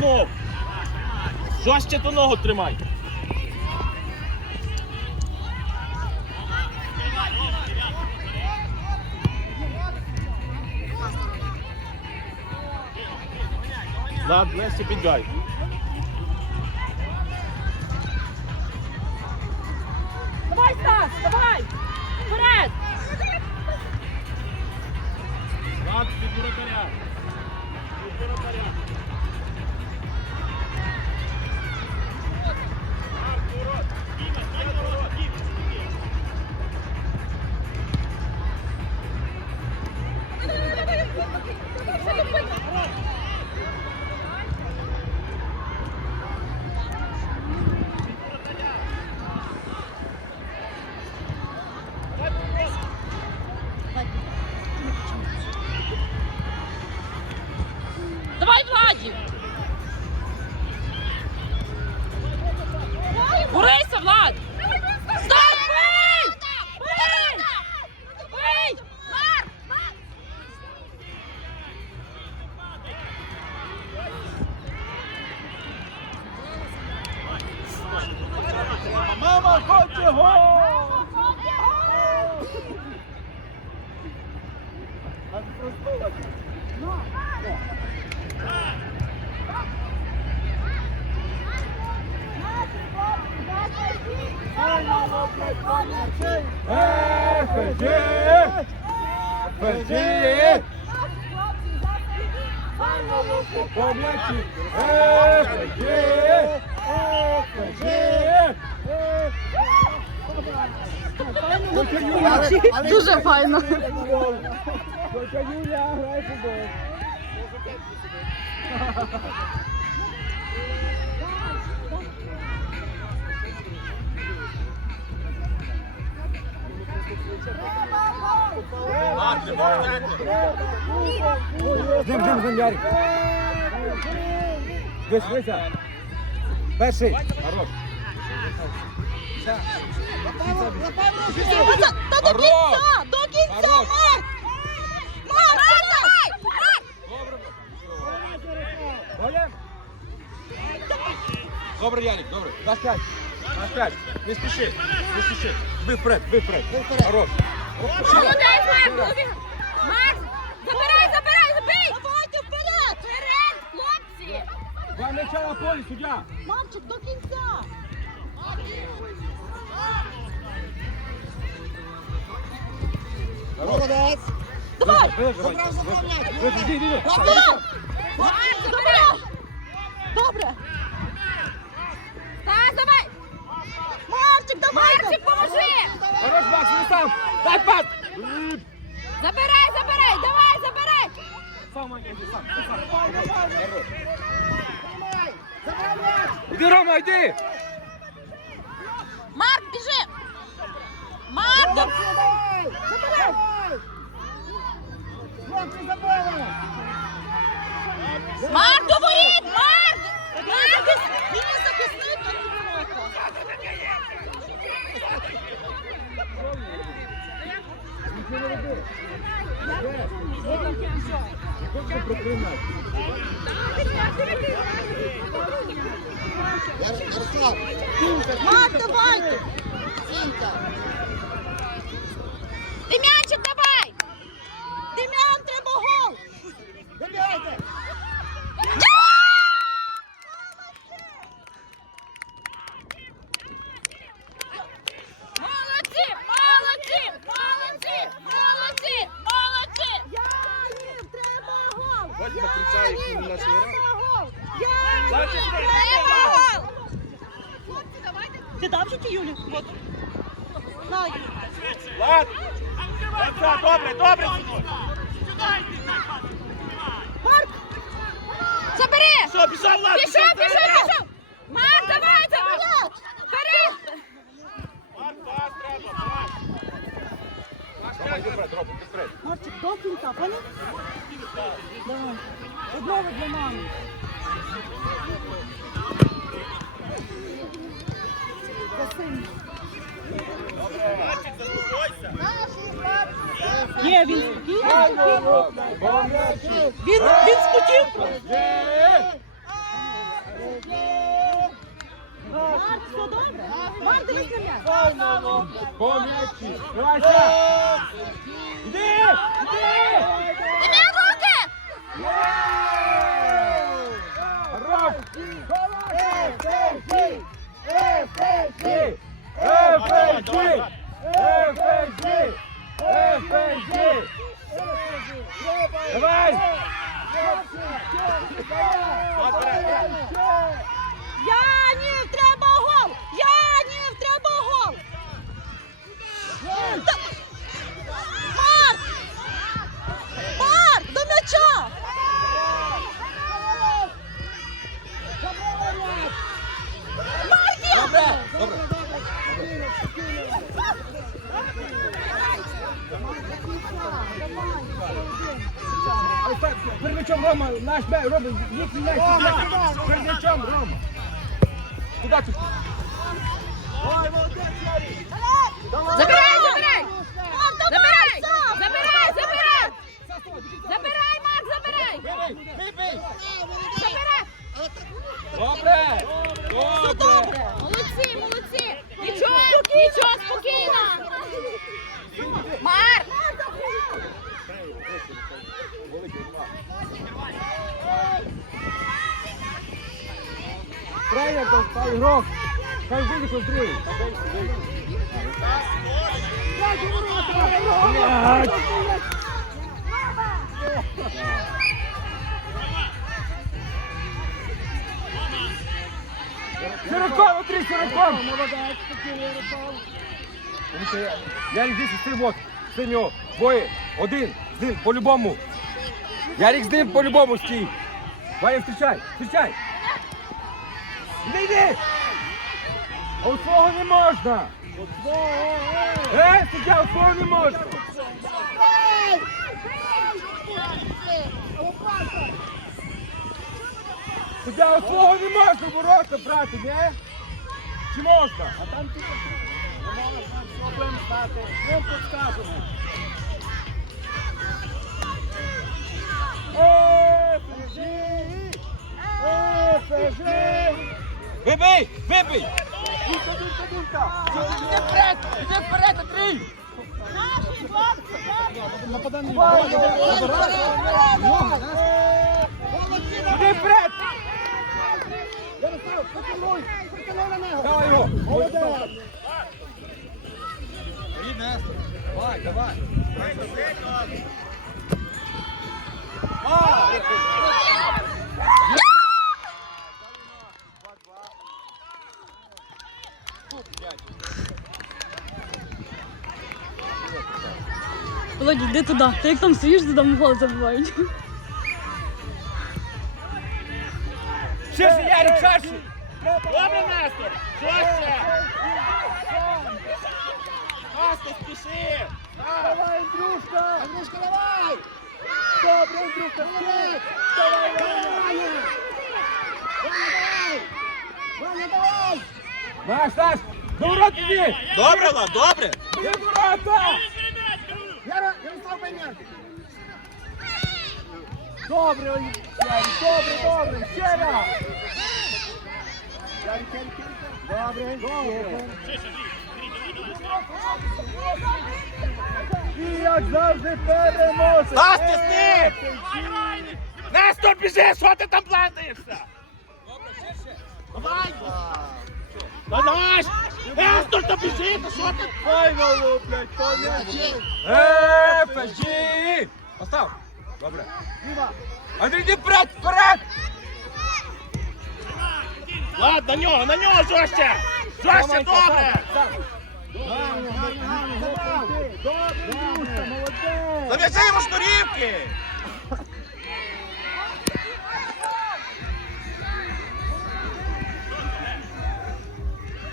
знов. Жорстче ту ногу тримай. Влад, ближче підгай. Давай, Стас, давай! Вперед! Влад, під воротаря. Під воротаря. Дуже файно. Юля, грає футбол. Ждем, ждем, ждем, Ярик. Десь, Вися. Перший. Хорош. Та до кінця! До кінця! Марк! Марк, давай! Оля. Добре, Ярик, добре. Даш п'ять. Даш п'ять. Не спіши, не спіши. Бив вперед, бив вперед. Хорош. Молодець, Марк! Марк! Забирай, забирай, забий! Давайте вперед! Вперед, хлопці! Два м'яча на полі, суддя. Мамчик, до кінця! Молодець. Давай! Іди, іди. Марк! Добре! Стас, давай! Марчик, давай! Марчик, поможи! Хорош, Макс, не сам. Дай пас. Забирай, забирай, давай, забирай! Сам, Аня, іди, сам, ти сам. Іди, Рома, йди. Марк, біжи! Марк, да- забирай! Марк, до воріт! Марк! Марк, він не захисник, а не просто. Марк, давай! м'ячик, давай! Дем'ян, треба гол! Молодці! Молодці! Молодці! Молодці! Молодці! Янів, треба кричає, як на? Треба гол! Ти дав же ті Юлі? От. Знаю. Влад! Влад, Добре, добре. Марк! Забери! Все, пішов, Влад! Пішов, пішов, пішов! Горчик, до кінця, поняв? Давай. Одного для мами. Красивий. Є, він спутів. Він, він спутів. Марк, все добре? По м'ячі. Давайся. Іди! Іди! Іди руки! Хорош! Ефеші! Ефеші! Ефеші! Ефеші! Ефеші! Давай! Янів, Рома, наш бе, робить, їхній м'яч. Перед м'ячом, Рома. Куди ти? Ой, молодець, Ярі! Забирай, забирай! Забирай! Забирай, забирай! Забирай, Марк, забирай! Бий, бий! Забирай! Добре! Добре! Молодці, молодці! Нічого, нічого, спокійно! Марк! Там став ігрок. Хай вийде контролює. Блядь! Сироком, внутри, сироком! Молодець, Ярик, здесь цим його, двоє, один, з по-любому. Ярик з ним по-любому стій. Ваня, встречай, встречай. Іди, іди! А у свого не можна! Е, суддя, у свого не можна! Суддя, у свого не можна ворота брати, не? Чи можна? А там тільки спробуємо стати, ми підскажемо. Е, фежи! Е, фежи! Вибий! Вибий! Дівка, дівка, дівка! Іди вперед! Іди вперед, Андрій! Нападання! Іди вперед! Давай! Молодець! Давай, давай! Володя, йди туди. Ти як там стоїш, то там гол забувають. Ширше, Ярик, ширше! Добре, Нестор! Жорстче! Нестор, спіши! Давай, Андрюшка! Андрюшка, давай! Добре, Андрюшка, вперед! Давай, Ваня! Ваня, давай! Ваня, давай! Наш, наш! До ворот іди! Добре, Влад, добре! Ворота! Яра, Ярослав Пеняк! Добре, Ярик, добре, добре! Ще раз! Ярик, Ярик, Ярик. Добре, добре. І як завжди переможець! Пас, тисни! Нестор, біжи, що ти там плентаєшся? Давай! Давай! Нестор, та біжи, та що ти? Файно, блядь, пом'ячі! Е, пежі! Постав! Добре. Андрій, йди вперед, вперед! Влад, на нього, на нього, жорстче! Жорстче, добре! Зав'яжи йому шнурівки!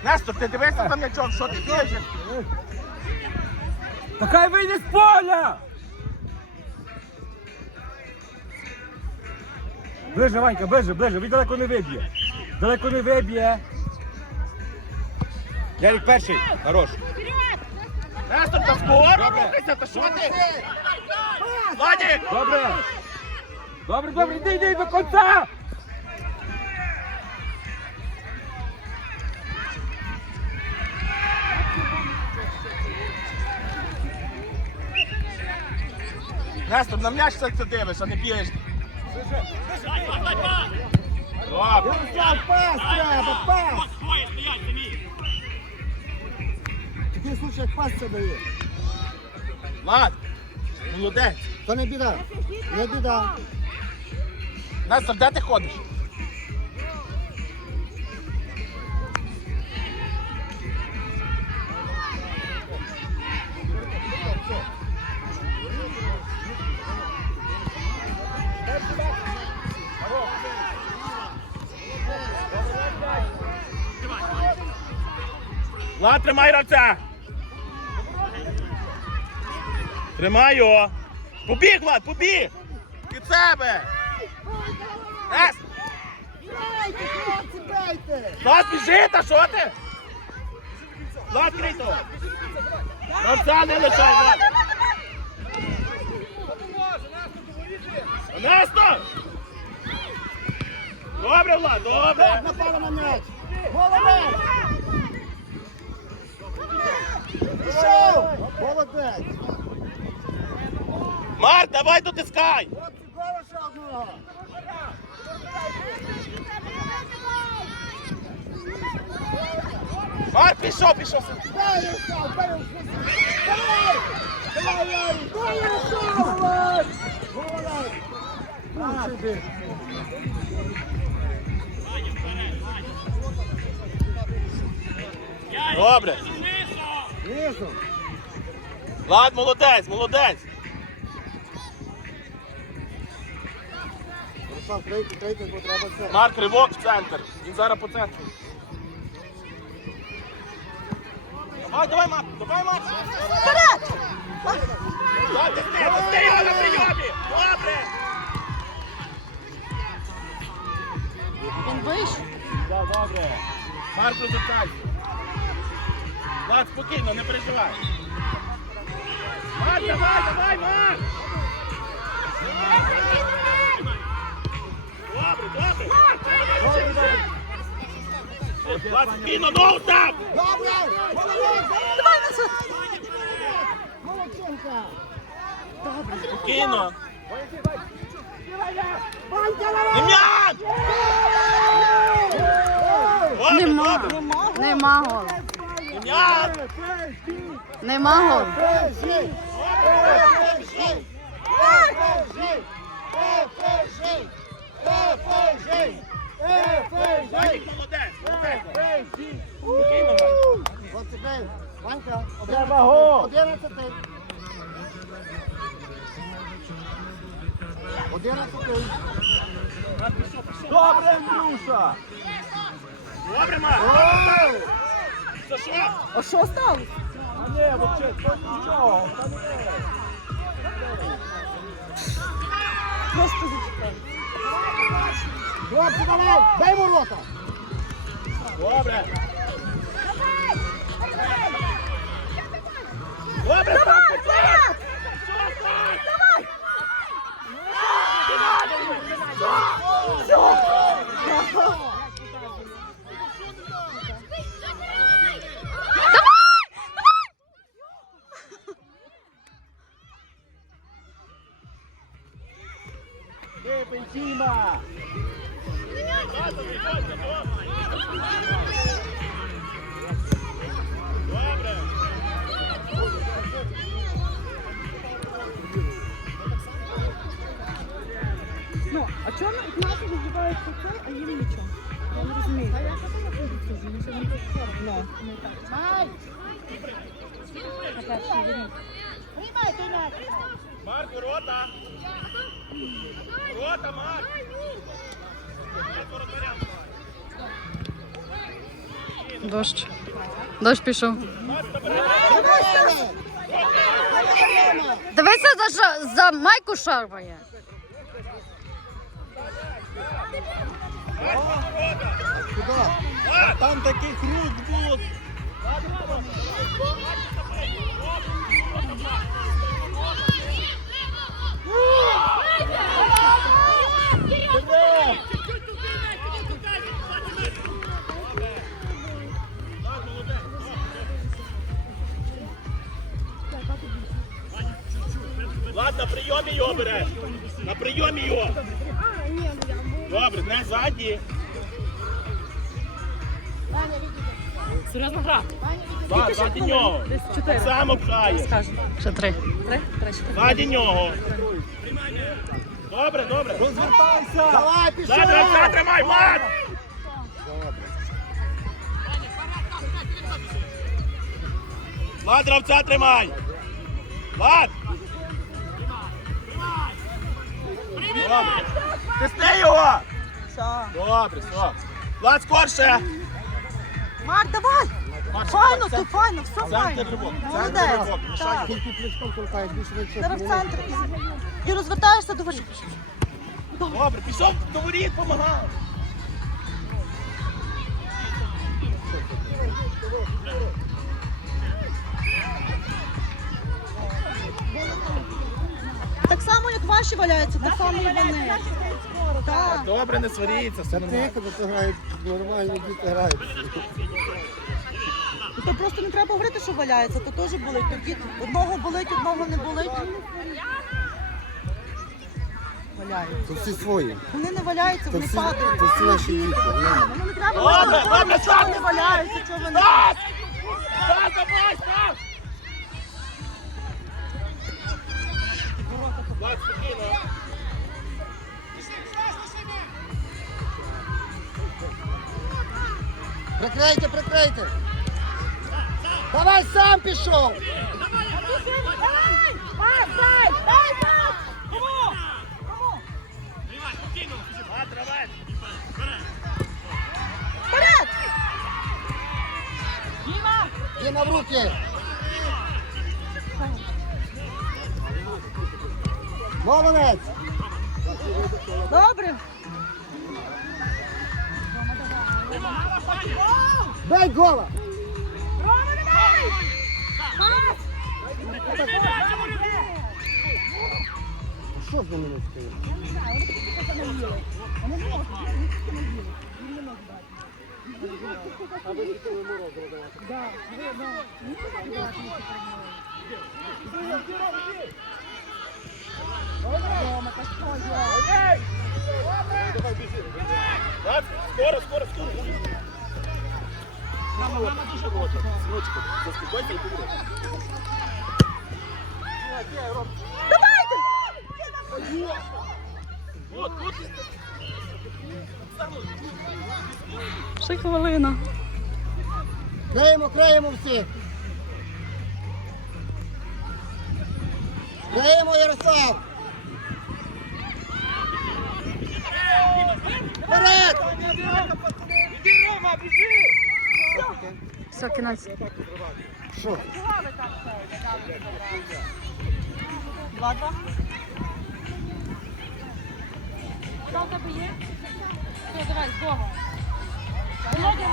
Нестор, ти дивишся там м'ячом, що ти біжиш? Та хай вийде з поля! Ближе, Ванька, ближе, ближе, він далеко не виб'є. Далеко не виб'є. Ярик перший, хорош. Нестор, та скоро рухайся, та що ти? Владі! Добре. Добре, добре, йди, йди до кінця. Нестор, на м'яч це дивиш, а не б'єш. Добре. Ярослав, пас треба, пас! В таких случаях пас це дає. Влад, молодець. То не біда. Не біда. Нестор, де ти ходиш? Влад, тримай гравця. Тримай його. Побіг, Влад, побіг. Від себе. Хлопці, дайте! Влад, біжи, та що ти? Влад, крито. Гравця не лишай, Влад. Настя! Добре, Влад, добре. Напали на м'яч! Молодець! Пішов! Молодець! Марк, давай дотискай. Марк, пішов, пішов. Дай, Ярослав, дай, Ярослав! Давай! Давай, Ярослав! Молодець! Молодець! Молодець! Добре. Влад, молодець, молодець. Марк, ривок в центр. Він зараз по центру. Давай, давай, Марк, давай, Марк. Вперед! Влад, десни його на прийомі. Добре. Він вийшов. Да, добре. Марк, розвертайся. Влад, спокійно, не переживай. Марк, давай, давай, Марк. Добре, добре. Добре! Спокійно, ногу став. Добре! Спокійно. Дем'ян! Нема. Нема голу. Нема голу. Одинадцятий. Одинадцятий. Добре, Андрюша! Добре, Марк. А що сталося? А не, вообще, нічого. Просто зачекай. Хлопці, давай! Бей ворота! Добре. Добре, так, вперед! Пенсіма! Ну, а чому у нас називається це, а їм нічого? Я не розумію. А я Ну, не так. Марк, ворота! Ворота, Марк! Дощ. Дощ пішов. Дивися, за, за майку шарпає. Там такий круг був. На прийомі його береш. На прийомі його. Добре, не ззаді. Серйозна гра. Так, ззаді нього. Само пхає. Скажу. Ще три. Три? Три. ще. Ззаді нього. Добре, добре. Розвертайся! Давай, пішов! Влад, гравця тримай, Влад! Влад, гравця тримай! Влад! Добре. Тисни його! Добре, все. Влад, скорше! Марк, давай! Марш, Файно, центр- файно, все Центр файно. ривок. Центр Молодець. ривок. Мішай Так. Тільки плечком толкаєш, більше нічого. Зараз в центр. І розвертаєшся до ваших. Добре, пішов до воріт, помагав. Так само, як ваші валяються, так само і вони. Так. Добре, не сваріться, все нормально. тихо, то грають, нормально діти грають. То просто не треба говорити, що валяється, то теж болить. Тоді одного болить, одного не болить. Валяються. Це всі свої. Вони не валяються, вони всі, падають. це всі наші діти. ну. Ну не треба говорити, добре, що вони валяються, що вони. Стас! Стас, давай, Стас! Прикрийте, прикрийте. Давай сам пішов. Вперед! Діма в руки. Молодець. Добре. Дай гола. Що з ними не стоїть? Влад, скоро, скоро, скоро. Мама, мама, дуже рота. Синочку, заспокойся от. Ще хвилина. Криємо, криємо всіх. Криємо, Ярослав. Вперед! Все, кінець. Що? Два-два. Куди в тебе є? Все, давай, з Богом. Володя,